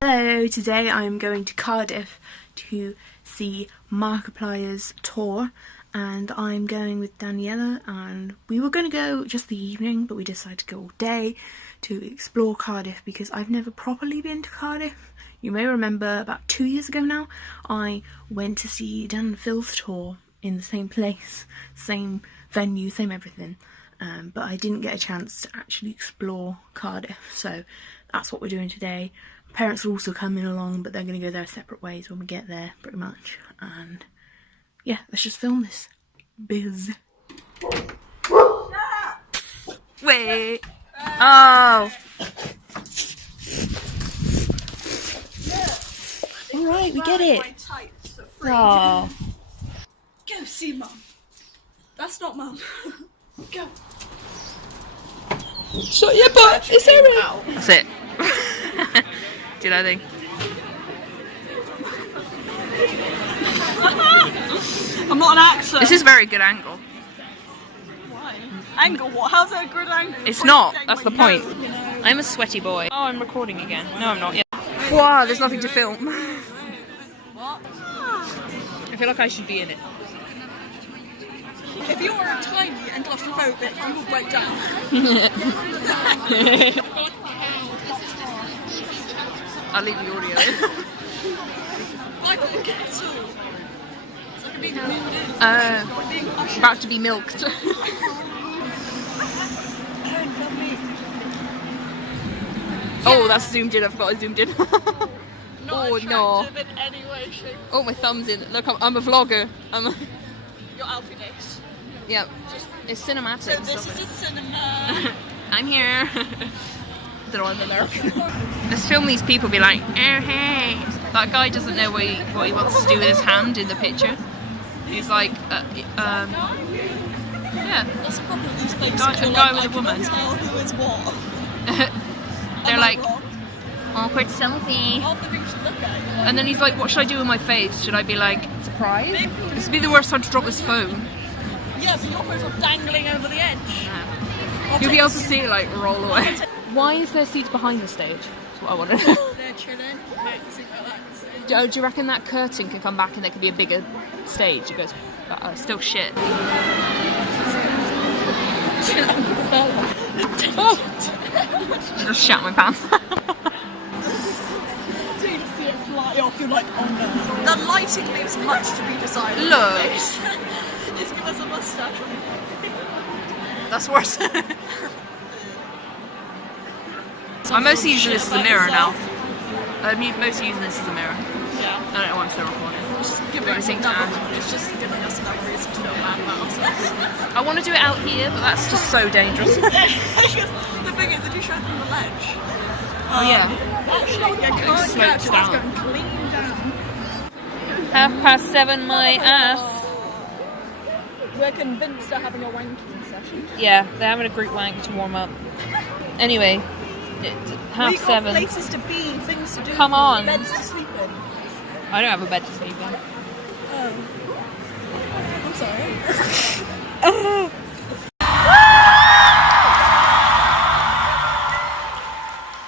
Hello, today I'm going to Cardiff to see Markiplier's tour, and I'm going with Daniella, and we were going to go just the evening but we decided to go all day to explore Cardiff because I've never properly been to Cardiff. You may remember about 2 years ago now I went to see Dan and Phil's tour in the same place, same venue, same everything, but I didn't get a chance to actually explore Cardiff, so that's what we're doing today. Parents are also coming along, but they're going to go their separate ways when we get there, pretty much. And yeah, let's just film this. Biz. Wait. Oh. Alright, we get it. Oh. Go see Mum. That's not Mum. Go. Shut your butt. It's Erin. That's it. Do that thing. I'm not an actor. This is a very good angle. Why? Angle what? How's that a good angle? It's not. That's the point. You know. I'm a sweaty boy. Oh, I'm recording again. No, I'm not yet. Wow, there's nothing to film. What? I feel like I should be in it. If you're tiny and claustrophobic, you will break down. I'll leave the audio in. I couldn't get it all. It's like being moved in. About to be milked. Oh, that's zoomed in. I forgot I zoomed in. Not attractive in any way, shape. Oh, my thumb's in. Look, I'm a vlogger. Your outfit is. Yeah, it's cinematic. So this is a cinema. I'm here. Don't know I'm American. Let's film these people be like, oh hey. That guy doesn't know what he wants to do with his hand in the picture. He's like, yeah. That's the problem with these places. A guy with a woman. Tell who is what. They're like, awkward selfie. Half the things you look at. And then he's like, what should I do with my face? Should I be like, surprise? This would be the worst time to drop his phone. Yeah, but your phone's all dangling over the edge. Yeah. You'll be able to see it like roll away. Why is there seats behind the stage? That's what I want to know. They're chilling, relaxing. Do you reckon that curtain can come back and there could be a bigger stage? It goes, still shit. Oh! Just shat my pants. So you just see it fly off, you're like, oh no. The lighting leaves much to be desired. Look! Just give us a mustache. That's worse. I'm mostly using this as a mirror now. I'm mostly using this as a mirror. Yeah. I don't know why I'm still recording. It's just giving us enough reason to feel bad about ourselves. I want to do it out here, but that's just so dangerous. The thing is, if you show them the ledge... Oh yeah. Actually, you can't slopes catch down. It's going clean down. 7:30, my ass. We're convinced they're having a wanking session. Yeah, they're having a group wank to warm up. Anyway, it's 7:30. We've got places to be, things to do. Come on. Beds to sleep in. I don't have a bed to sleep in. Oh. I'm sorry.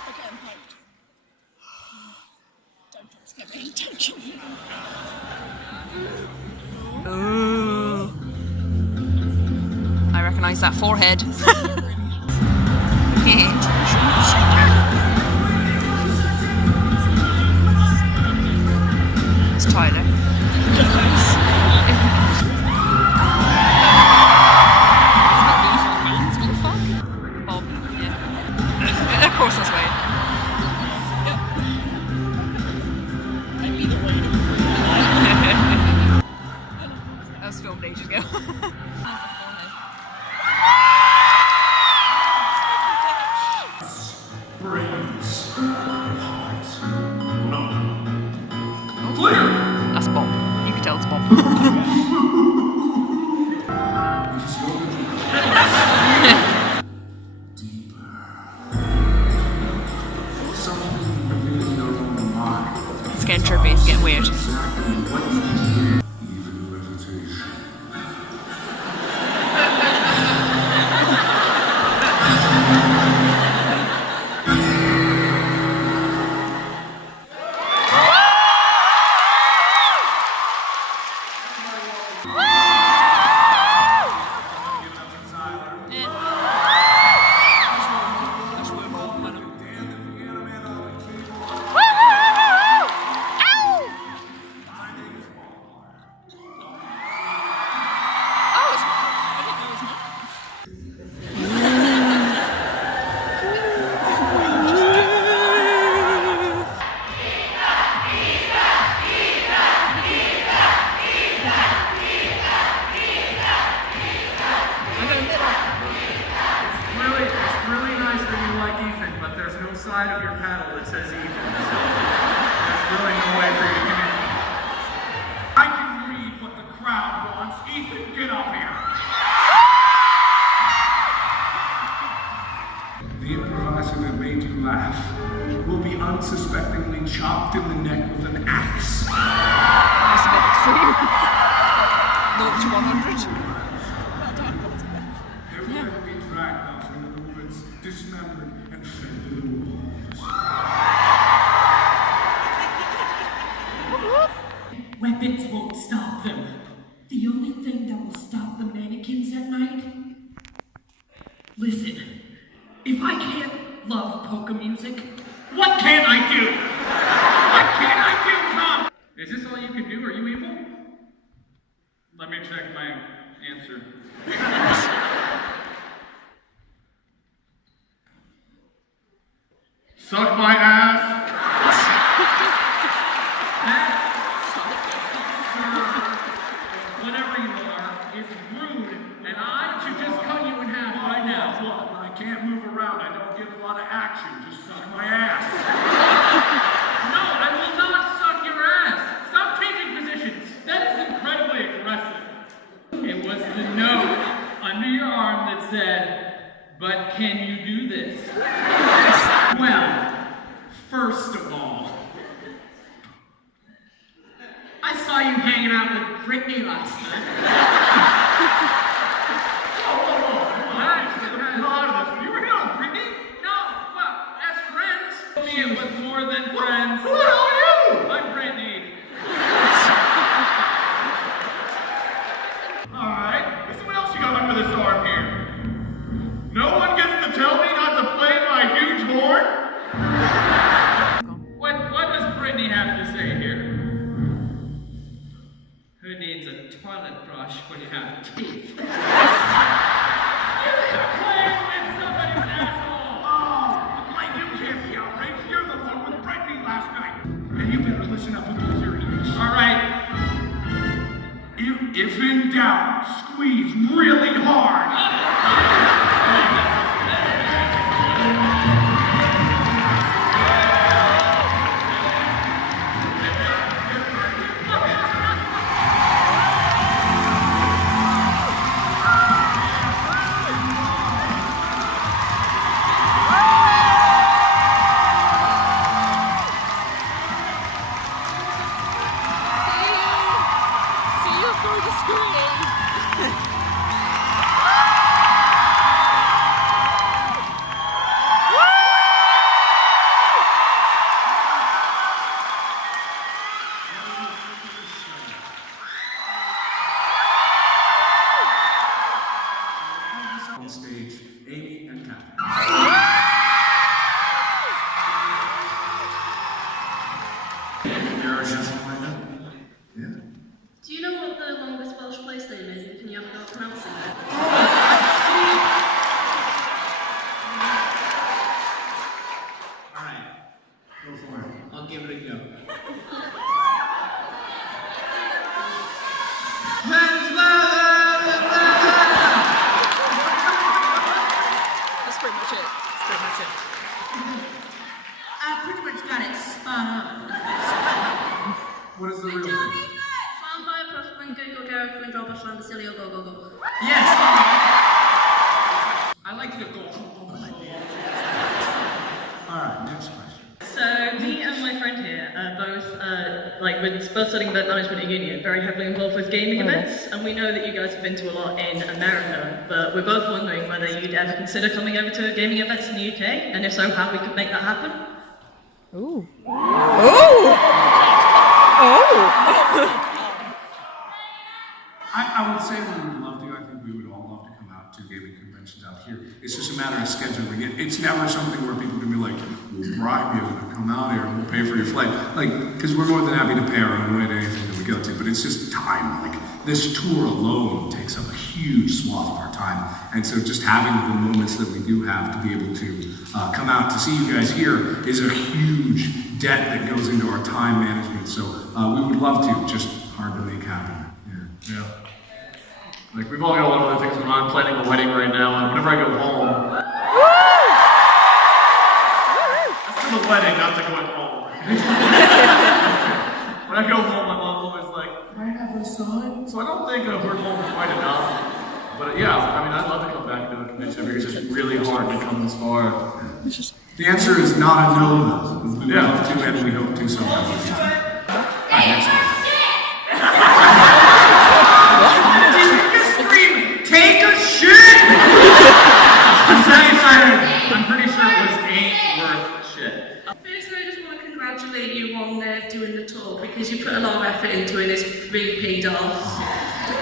Okay, I'm hyped. Don't get me attention. Ooh. I recognise that forehead. It's Tyler. Bob, yeah. Of course that's Wayne. I'd be the Wayne. That was filmed ages ago. That's Bob. You can tell it's Bob. It's getting trippy, it's getting weird. side of your paddle that says Ethan. So there's really no way for you to come in. I can read what the crowd wants. Ethan, get up here. The improviser that made you laugh will be unsuspectingly chopped in the neck with an axe. That's a bit extreme. 0 to 100. Everyone will be dragged off into the woods, dismembered, and fed to the wolves. Weapons won't stop them. The only thing that will stop the mannequins at night? Listen, if I can't love polka music, what can I do? What can I do, Tom? Is this all you can do? Are you evil? Let me check my answer. Suck my ass. Whatever you are, it's rude, and I should just cut you in half right now. Look, when I can't move around, I don't get a lot of action. Just suck my ass. No, I will not suck your ass. Stop taking positions. That is incredibly aggressive. It was the note under your arm that said, "But can you do this?" Well, first of all, I saw you hanging out with Brittany last night. You were here on Brittany? No, well, as friends. It was more than friends. Who the hell are you? I'm Brittany. Alright, listen what else you got under this arm here. No one gets to tell me not to play my huge horn? What does Brittany have to say here? Who needs a toilet brush when you have teeth? You're playing with somebody's asshole! Oh, like you can't be outraged. You're the one with Brittany last night. And you better listen up with your ears. Alright. If in doubt, squeeze really hard. See you through the screen. On stage, Amy and Catherine. You're a gentleman right now? Yeah. Do you know what the longest Welsh place name is? Can you have a go at pronouncing it? Alright, go for it. I'll give it a go. That's pretty much it. That's pretty much it. I pretty much got it spot on. What is the real thing? Llan fire prosperin go Gareth Gwyn Robert Llan Basilio go go go. Yes. I like the go. Alright, next question. So me and my friend here are both we're both studying event management at uni, very heavily involved with gaming events, and we know that you guys have been to a lot in America, but we're both wondering whether you'd ever consider coming over to gaming events in the UK, and if so, how we could make that happen. Ooh. Ooh. Oh. I would say we would love to. I think we would all love to come out to gaming conventions out here. It's just a matter of scheduling it. It's never something where people can be like, we'll bribe you to come out here and we'll pay for your flight. Like, because we're more than happy to pay our own way to anything that we go to, but it's just time. Like, this tour alone takes up a huge swath of our time. And so just having the moments that we do have to be able to come out to see you guys here is a huge debt that goes into our time management. So we would love to, just hard to make happen. Yeah. Like, we've all got a lot of other things going on, planning a wedding right now, and whenever I go home... to the wedding, not to going home. When I go home, my mom always like, I have a son. So I don't think we're home quite enough. But yeah, I mean, I'd love to come back to a convention because it's just really hard to come this far. The answer is not a no, though. We would love to, and we hope to sometime. Next one. Take a shit! I'm pretty sure it was ain't worth shit. First, I just want to congratulate you on doing the tour because you put a lot of effort into it and it's really paid off.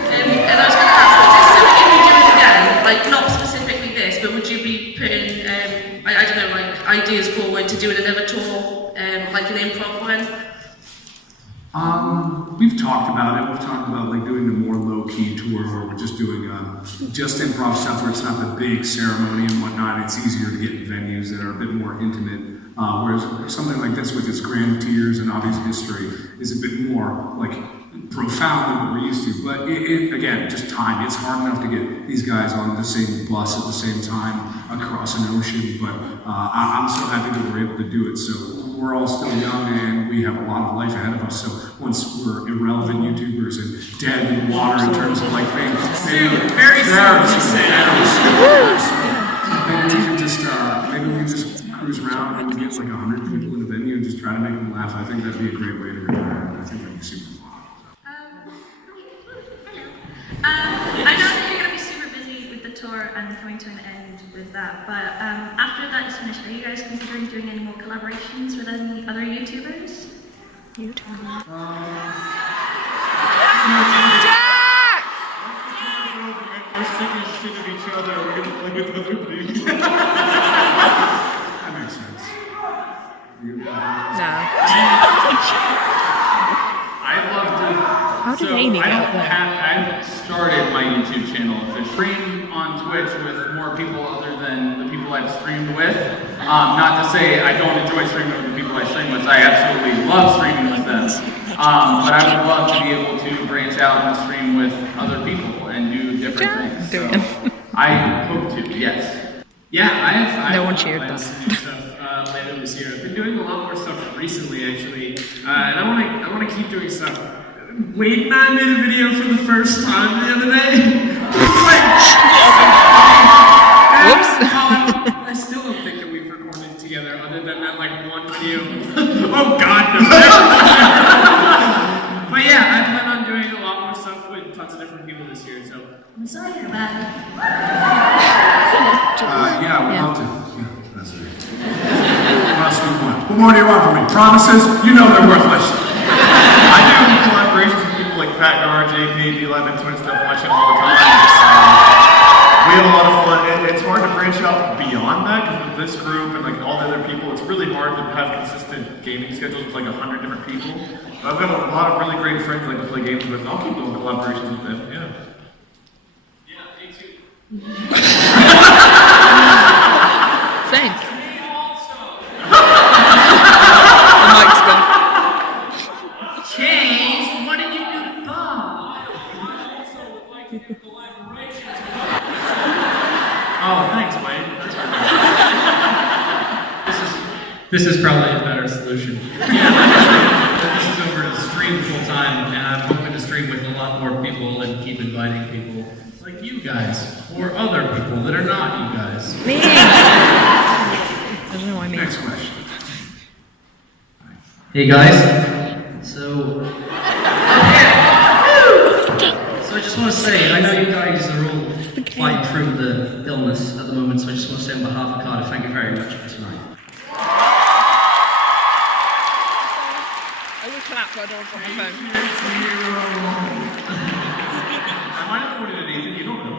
And I was going to ask, is this something you would do it again? Like, not specifically this, but would you be putting, I don't know, like ideas forward to doing another tour, like an improv one? We've talked about it. We've talked about like doing the more low-key tour where we're just doing just improv stuff where it's not the big ceremony and whatnot. It's easier to get in venues that are a bit more intimate. Whereas something like this with its grand tiers and obvious history is a bit more like profound than what we're used to. But it again, just time. It's hard enough to get these guys on the same bus at the same time across an ocean. But I'm so happy that we're able to do it. So we're all still young and we have a lot of life ahead of us. So once we're irrelevant YouTubers and dead in the water in terms of like fame, Very soon, she said. Maybe we just cruise around and we get like 100 people in the venue and just try to make them laugh. I think that'd be a great way to retire. I think that'd be super fun. I know that you're going to be super busy with the tour and coming to an end with that, but after that is finished, are you guys considering doing any more collaborations with any other YouTubers? You tell me. We're sick as shit of each other. We're gonna play with other things. That makes sense. No. I'd love to. How did Amy I get don't there? I've started my YouTube channel officially. Stream on Twitch with more people other than the people I've streamed with. Not to say I don't enjoy streaming with the people I stream with. I absolutely love streaming with them. But I would love to be able to branch out and stream with other people and do different things. So I hope to, yes. Yeah, I've No one cheered that. some new stuff later this year. I've been doing a lot more stuff recently, actually, and I want to keep doing stuff. Wade and I made a video for the first time the other day. Whoops. I still don't think that we've recorded together, other than that like one video. Oh God, no! But yeah, I plan on doing a lot more stuff with tons of different people this year, so I'm excited about it. Yeah, we'd love to. Yeah, that's it. What else do you want? What more do you want from me? Promises? You know they're worthless. I do collaborations with people like Pat Gar, JP, D-Live, and Twin Stuff on my channel all the time. We have a lot of fun, and it's hard to branch out beyond that, because with this group and like all the other people, it's really hard to have consistent gaming schedules with like 100 different people. But I've got a lot of really great friends I like to play games with, and I'll keep doing collaborations with them, yeah. Yeah, me too. Same. The mic's gone. Chase, what did you do to Bob? Oh, thanks, Wayne. This is probably a better solution. Yeah, this is over to stream full time, and I'm hoping to stream with a lot more people and keep inviting people like you guys, or other people that are not you guys. Me. I don't know why me. Next question. Hey guys, so I just want to say, I know you guys are all fighting through the illness at the moment, so I just want to say on behalf of Cardiff, thank you very much for tonight. I will clap, but I don't want my phone. I might have pointed at Ethan, you don't know.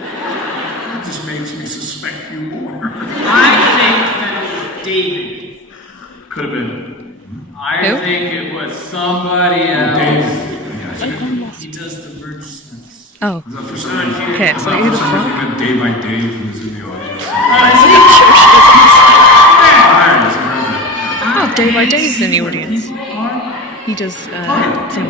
That just makes me suspect you more. I think that it was David. Could have been. I Who? think it was somebody else. Dave. He does the merch stuff. Oh. Is that for some reason? Okay, so you're the front. Even Day by Day who's in the audience. Oh, Day by Day is in the audience. He does some of the songs, the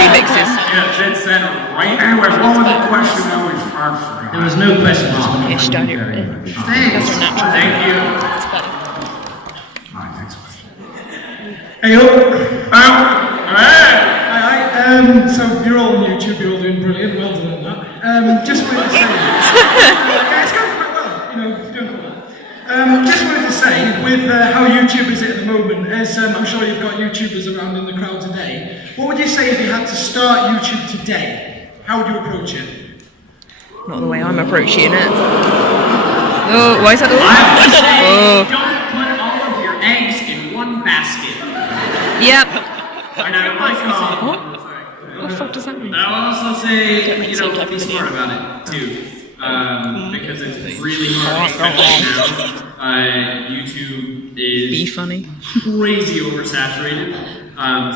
remixes. Yeah, dead center, right? Anyway, what was the question that we forgot? There was no question. Ish down here. That's our natural. Thank you. It's better. Hey up! Alright, so you're all on YouTube, you're all doing brilliant, well done on that. Just wanted to say, it's going quite well, you know, doing quite well. Just wanted to say, with how YouTube is at the moment, as I'm sure you've got YouTubers around in the crowd today, what would you say if you had to start YouTube today? How would you approach it? Not the way I'm approaching it. Oh, why is that? I would say, don't put all of your eggs in one basket. Yep. And I would also What the fuck does that mean? I would also say, you know, be smart about it too, because it's really hard, especially now. YouTube is Be funny. crazy oversaturated,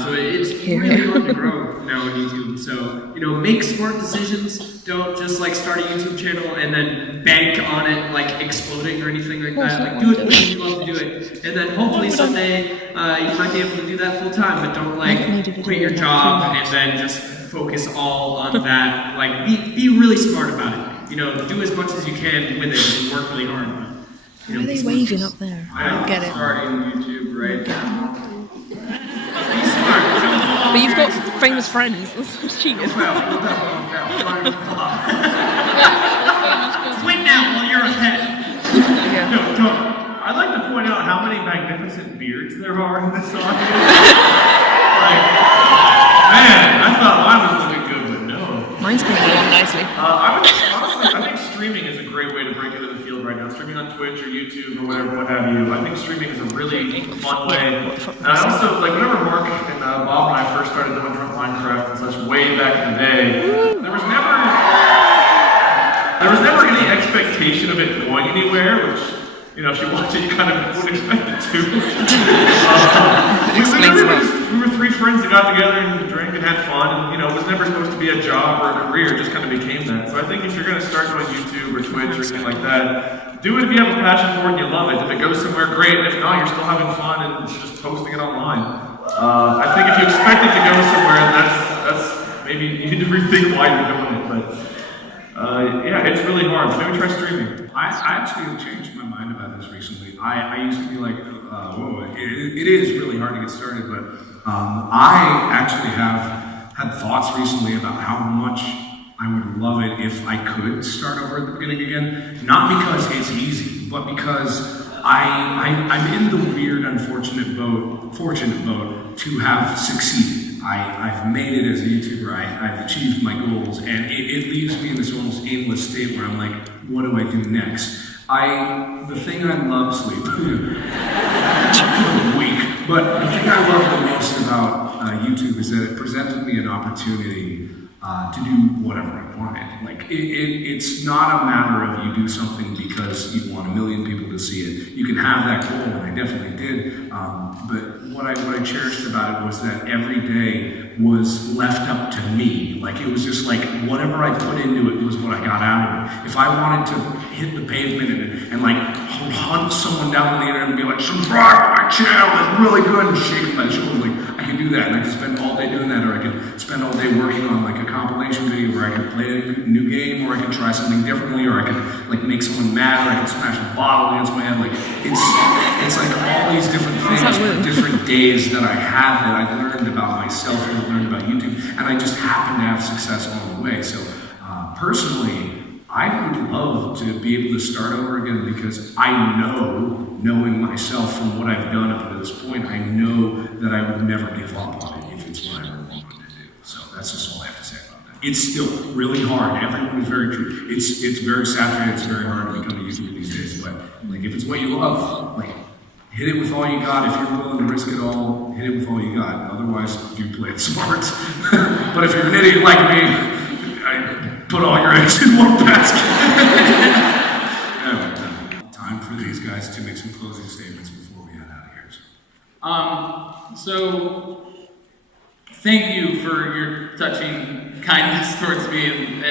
so it's really hard to grow now on YouTube. So, you know, make smart decisions. Don't just like start a YouTube channel and then bank on it like exploding or anything like that. Like do it when you love to do it, and then hopefully someday you might be able to do that full time. But don't like quit your job and then just focus all on that. Like be really smart about it. You know, do as much as you can with it and work really hard. But, you know, Why are they waving up there? I don't get it. Starting YouTube right now. be smart. But you've got famous friends. That's cheating. Quit now while you're ahead. Yeah. No, don't. I'd like to point out how many magnificent beards there are in this audience. Like, man, I thought mine was looking good, but no. Mine's coming along nicely. Honestly, I think streaming is a great way to break into the field right now. Streaming on Twitch or YouTube or whatever, what have you. I think streaming is a really fun way. And I also, like, whenever Mark and Bob and I first started doing Drunk Minecraft and such way back in the day, there was never any expectation of it going anywhere, which, you know, if you watch it, you kind of wouldn't expect it to. We were three friends that got together and drank and had fun, and, you know, it was never supposed to be a job or a career, it just kind of became that. So I think if you're going to start doing YouTube or Twitch or anything like that, do it if you have a passion for it and you love it. If it goes somewhere, great, and if not, you're still having fun and just posting it online. I think if you expect it to go somewhere, that's maybe you need to rethink why you're doing it, but yeah, it's really hard. Maybe try streaming. I actually have changed my mind about this recently. I used to be like, whoa, it is really hard to get started, but I actually have had thoughts recently about how much I would love it if I could start over at the beginning again. Not because it's easy, but because I'm in the weird, fortunate boat to have succeeded. I've made it as a YouTuber, I've achieved my goals, and it leaves me in this almost aimless state where I'm like, what do I do next? The thing I love, sleep, weak, but the thing I love the most about YouTube is that it presented me an opportunity to do whatever I wanted. Like, it's not a matter of you do something because you want 1 million people to see it. You can have that goal, and I definitely did, but what I cherished about it was that every day was left up to me. Like, it was just like, whatever I put into it was what I got out of it. If I wanted to hit the pavement and like hunt someone down on the internet and be like, subscribe to my channel, it's really good, and shake my shoulders, like, I could do that, and I could spend all day doing that, or I could spend all day working on like a compilation video, where I could play a new game, or I could try something differently, or I could like make someone mad, or I could smash a bottle against my head. Like, it's like all these different things, different days that I had that I learned about myself and I learned about YouTube, and I just happened to have success along the way. So personally, I would love to be able to start over again, because I know, knowing myself from what I've done up to this point, I know that I would never give up on it if it's what I really wanted to do. So that's just all I have to say about that. It's still really hard. Everyone is very true. It's very saturated. It's very hard to become a YouTuber these days. But like, if it's what you love, like, hit it with all you got. If you're willing to risk it all, hit it with all you got. Otherwise, you play it smart. But if you're an idiot like me, put all your eggs in one basket. Anyway, time for these guys to make some closing statements before we head out of here. So thank you for your touching kindness towards me.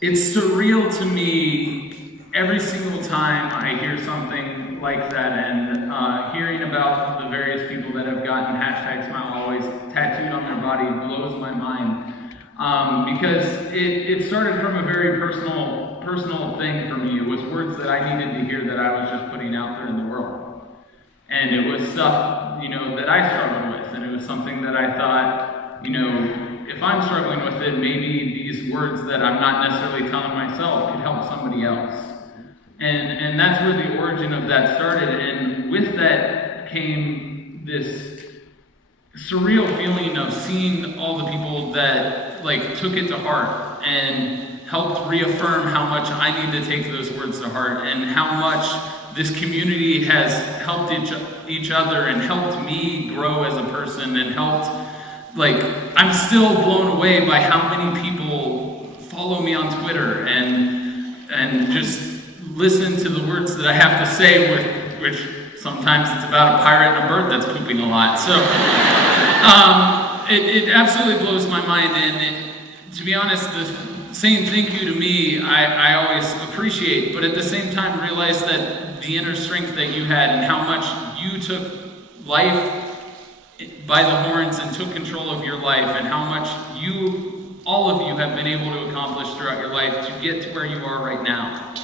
It's surreal to me every single time I hear something like that, and hearing about the various people that have gotten #SmileAlways tattooed on their body blows my mind. Because it started from a very personal thing for me. It was words that I needed to hear that I was just putting out there in the world. And it was stuff, you know, that I struggled with, and it was something that I thought, you know, if I'm struggling with it, maybe these words that I'm not necessarily telling myself could help somebody else. And that's where the origin of that started, and with that came this surreal feeling of seeing all the people that like took it to heart and helped reaffirm how much I need to take those words to heart, and how much this community has helped each other and helped me grow as a person, and helped, like, I'm still blown away by how many people follow me on Twitter and just listen to the words that I have to say, which sometimes it's about a pirate and a bird that's pooping a lot. So it absolutely blows my mind, and to be honest, the saying thank you to me, I always appreciate, but at the same time realize that the inner strength that you had and how much you took life by the horns and took control of your life, and how much all of you have been able to accomplish throughout your life to get to where you are right now.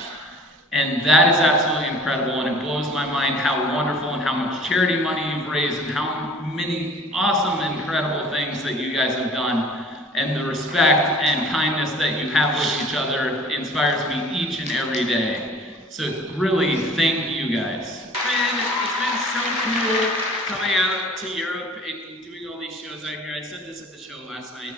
And that is absolutely incredible, and it blows my mind how wonderful and how much charity money you've raised and how many awesome, incredible things that you guys have done. And the respect and kindness that you have with each other inspires me each and every day. So really, thank you guys. It's been so cool coming out to Europe and doing all these shows out here. I said this at the show last night.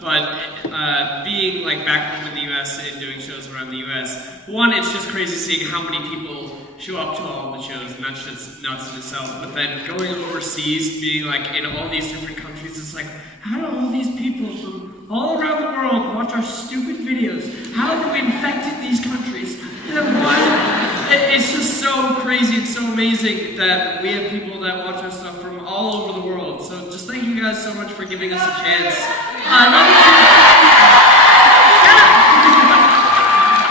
But being like back home in the US and doing shows around the US, one, it's just crazy seeing how many people show up to all of the shows, and that's just nuts in itself. But then going overseas, being like in all these different countries, it's like, how do all these people from all around the world watch our stupid videos? How have we infected these countries? It's just so crazy and so amazing that we have people that watch our stuff from all over the world. So just thank you guys so much for giving us a chance.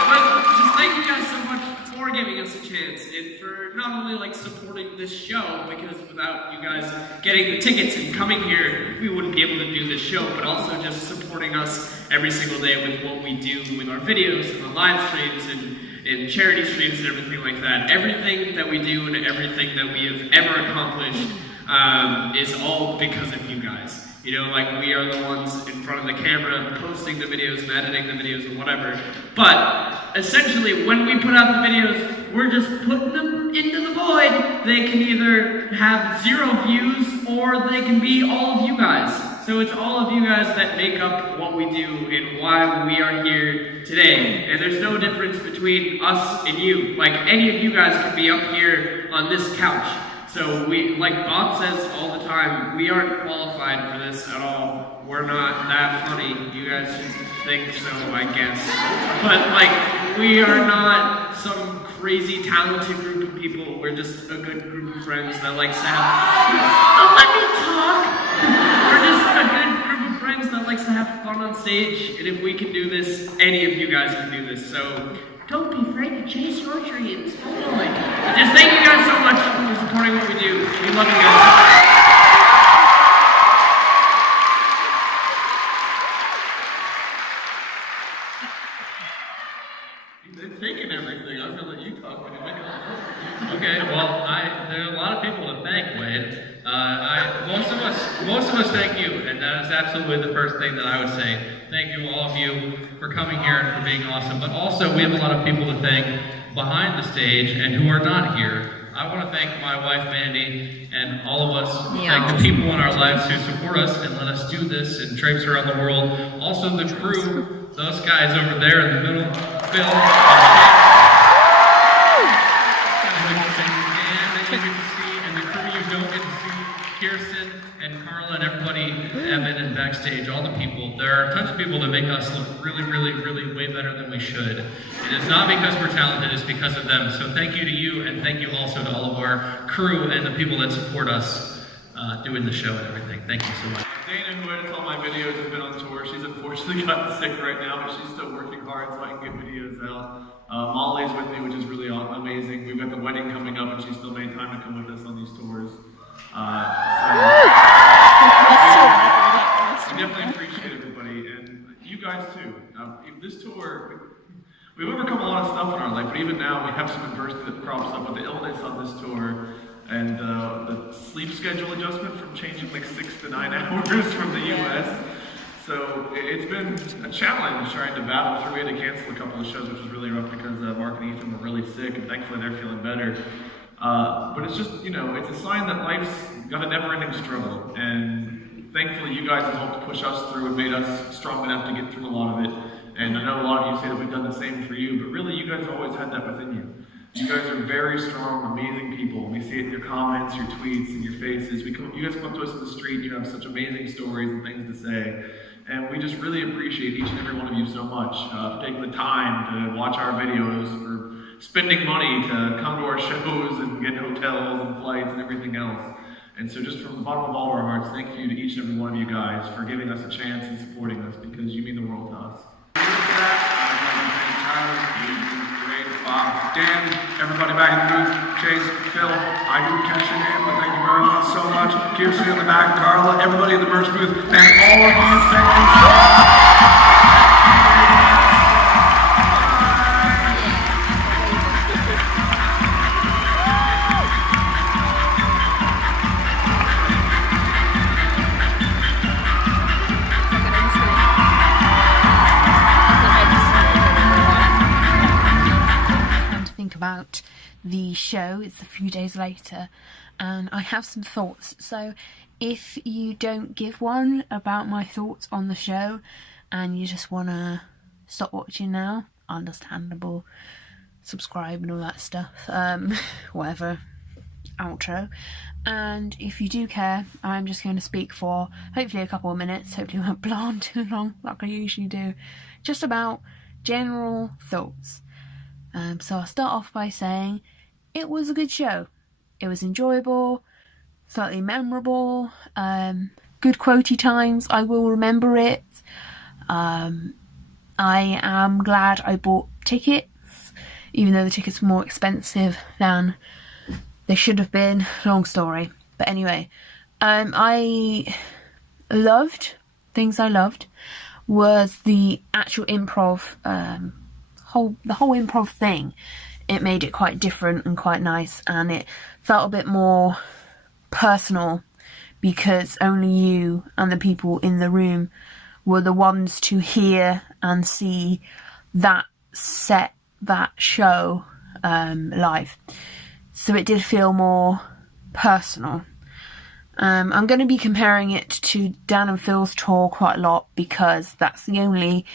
But just thank you guys so much for giving us a chance, and for not only like supporting this show, because without you guys getting the tickets and coming here, we wouldn't be able to do this show, but also just supporting us every single day with what we do with our videos and the live streams and charity streams and everything like that. Everything that we do and everything that we have ever accomplished is all because of you guys. You know, like, we are the ones in front of the camera posting the videos and editing the videos and whatever. But essentially, when we put out the videos, we're just putting them into the void. They can either have 0 views or they can be all of you guys. So it's all of you guys that make up what we do and why we are here today. And there's no difference between us and you. Like, any of you guys could be up here on this couch. So we, like Bob says all the time, we aren't qualified for this at all. We're not that funny. You guys just think so, I guess. But like, we are not some crazy talented group of people. We're just a good group of friends that likes to have... Oh, let me talk! We're just a good group of friends that likes to have fun on stage. And if we can do this, any of you guys can do this. So don't be afraid to chase your dreams. Totally. Just thank you guys so much for supporting what we do. We love you guys. They're taking everything. I'm gonna let you talk. Okay, well, there are a lot of people to thank, Wade. Most of us thank you, and that is absolutely the first thing that I would say. Thank you, all of you, for coming here and for being awesome. But also, we have a lot of people to thank behind the stage and who are not here. I want to thank my wife, Mandy, and all of us. Thank the people in our lives who support us and let us do this and traipse around the world. Also, the crew, those guys over there in the middle, Phil, and the crew you don't get to see, Kirsten and Carla and everybody, Evan and backstage, all the people. There are tons of people that make us look really, really, really way better than we should. And it's not because we're talented, it's because of them. So thank you to you, and thank you also to all of our crew and the people that support us doing the show and everything. Thank you so much. Dana, who edits all my videos, has been on tour. She's unfortunately gotten sick right now, but she's still working hard so I can get videos out. Molly's with me, which is really amazing. We've got the wedding coming up, and she still made time to come with us on these tours. I definitely appreciate everybody, and you guys too. This tour, we've overcome a lot of stuff in our life, but even now we have some adversity that crops up with the illness on this tour. and the sleep schedule adjustment from changing like 6 to 9 hours from the US. So it's been a challenge trying to battle through. We had to cancel a couple of shows, which was really rough because Mark and Ethan were really sick, and thankfully they're feeling better. But it's just, it's a sign that life's got a never-ending struggle, and thankfully you guys have helped push us through and made us strong enough to get through a lot of it. And I know a lot of you say that we've done the same for you, but really you guys always had that within you. You guys are very strong, amazing people. We see it in your comments, your tweets, and your faces. You guys come up to us in the street, you have such amazing stories and things to say. And we just really appreciate each and every one of you so much for taking the time to watch our videos, for spending money to come to our shows and get hotels and flights and everything else. And so just from the bottom of all of our hearts, thank you to each and every one of you guys for giving us a chance and supporting us, because you mean the world to us. Bob, Dan, everybody back in the booth, Chase, Phil, I didn't catch your name, but thank you very much so much. Kirsten in the back, Carla, everybody in the merch booth, and all of you, thank you so much. About the show. It's a few days later and I have some thoughts, so if you don't give one about my thoughts on the show and you just want to stop watching now, understandable, subscribe and all that stuff, whatever, outro. And if you do care, I'm just going to speak for hopefully a couple of minutes, hopefully I won't blow on too long like I usually do, just about general thoughts. So I'll start off by saying it was a good show. It was enjoyable, slightly memorable, good quotey times. I will remember it. I am glad I bought tickets, even though the tickets were more expensive than they should have been. Long story. But anyway, I loved, things I loved was the actual improv, the whole improv thing. It made it quite different and quite nice, and it felt a bit more personal because only you and the people in the room were the ones to hear and see that set, that show live. So it did feel more personal. I'm going to be comparing it to Dan and Phil's tour quite a lot because that's the only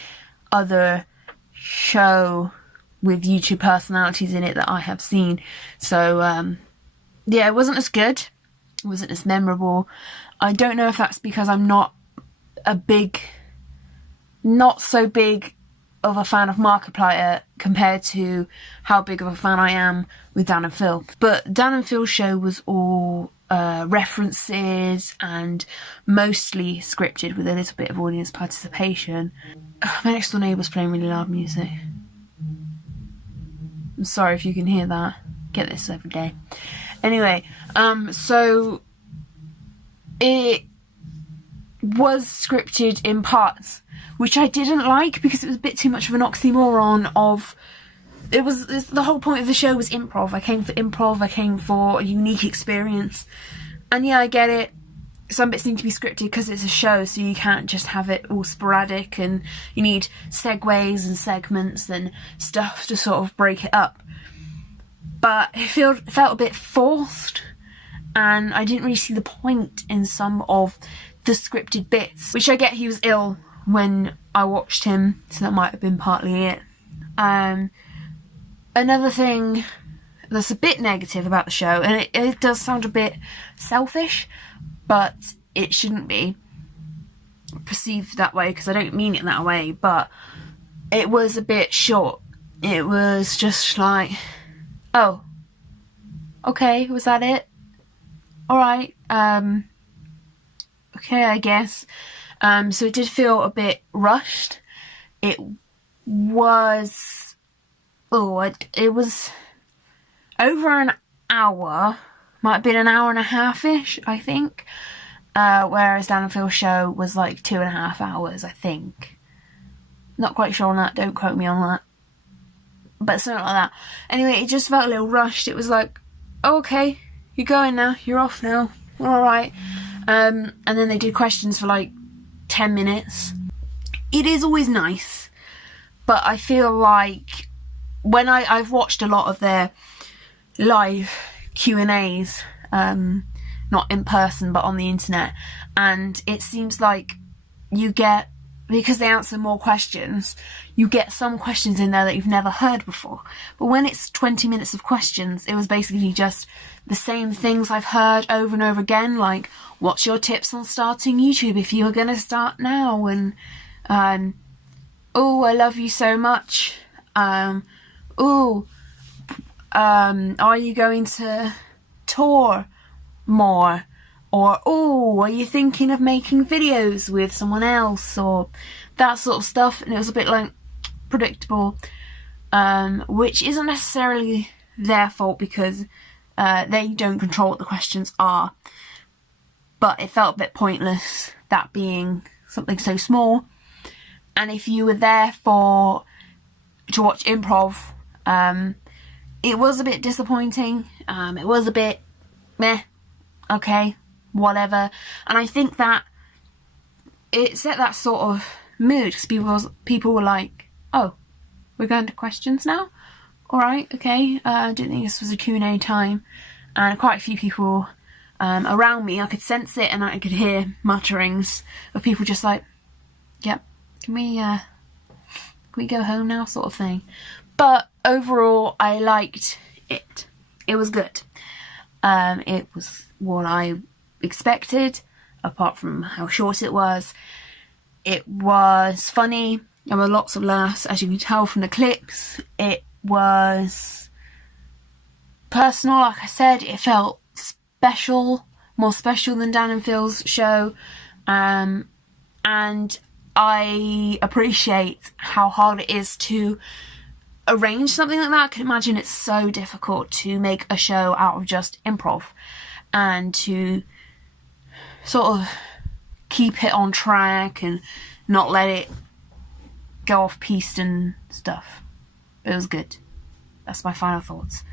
other show with YouTube personalities in it that I have seen. So yeah, it wasn't as good, it wasn't as memorable. I don't know if that's because I'm not so big of a fan of Markiplier compared to how big of a fan I am with Dan and Phil. But Dan and Phil's show was all references and mostly scripted with a little bit of audience participation. My next door neighbour's playing really loud music. I'm sorry if you can hear that. Get this every day. Anyway, so it was scripted in parts, which I didn't like because it was a bit too much of an oxymoron of... the whole point of the show was improv. I came for improv, I came for a unique experience. And yeah, I get it. Some bits need to be scripted because it's a show, so you can't just have it all sporadic, and you need segues and segments and stuff to sort of break it up. But it felt a bit forced, and I didn't really see the point in some of the scripted bits, which I get he was ill when I watched him, so that might have been partly it. Another thing that's a bit negative about the show, and it does sound a bit selfish, but it shouldn't be perceived that way because I don't mean it that way, but it was a bit short. It was just like, oh, okay, was that it? Alright, okay, I guess. So it did feel a bit rushed. It was over an hour, might have been an hour and a half-ish, I think. Whereas Dan and Phil's show was like 2.5 hours, I think. Not quite sure on that, don't quote me on that. But something like that. Anyway, it just felt a little rushed. It was like, oh, okay, you're going now, you're off now, alright. And then they did questions for like 10 minutes. It is always nice, but I feel like when I've watched a lot of their live Q&As, not in person but on the internet, and it seems like you get, because they answer more questions, you get some questions in there that you've never heard before. But when it's 20 minutes of questions, it was basically just the same things I've heard over and over again, like, what's your tips on starting YouTube if you were going to start now? And, oh, I love you so much. Are you going to tour more? Or, oh, are you thinking of making videos with someone else? Or that sort of stuff. And it was a bit like predictable, which isn't necessarily their fault because they don't control what the questions are. But it felt a bit pointless, that being something so small. And if you were there to watch improv, it was a bit disappointing. It was a bit meh, okay, whatever. And I think that it set that sort of mood because people were like, oh, we're going to questions now? Alright, okay. I didn't think this was a Q&A time. And quite a few people around me, I could sense it and I could hear mutterings of people just like, yep, can we go home now, sort of thing. But overall, I liked it. It was good. It was what I expected, apart from how short it was. It was funny. There were lots of laughs, as you can tell from the clips. It was personal, like I said. It felt special, more special than Dan and Phil's show. And I appreciate how hard it is to arrange something like that. I can imagine it's so difficult to make a show out of just improv and to sort of keep it on track and not let it go off piste and stuff. It was good. That's my final thoughts.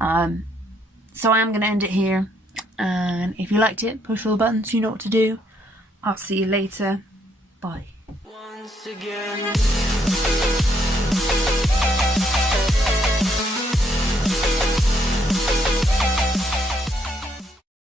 So I am going to end it here, and if you liked it, push all the buttons, you know what to do. I'll see you later. Bye. Once again.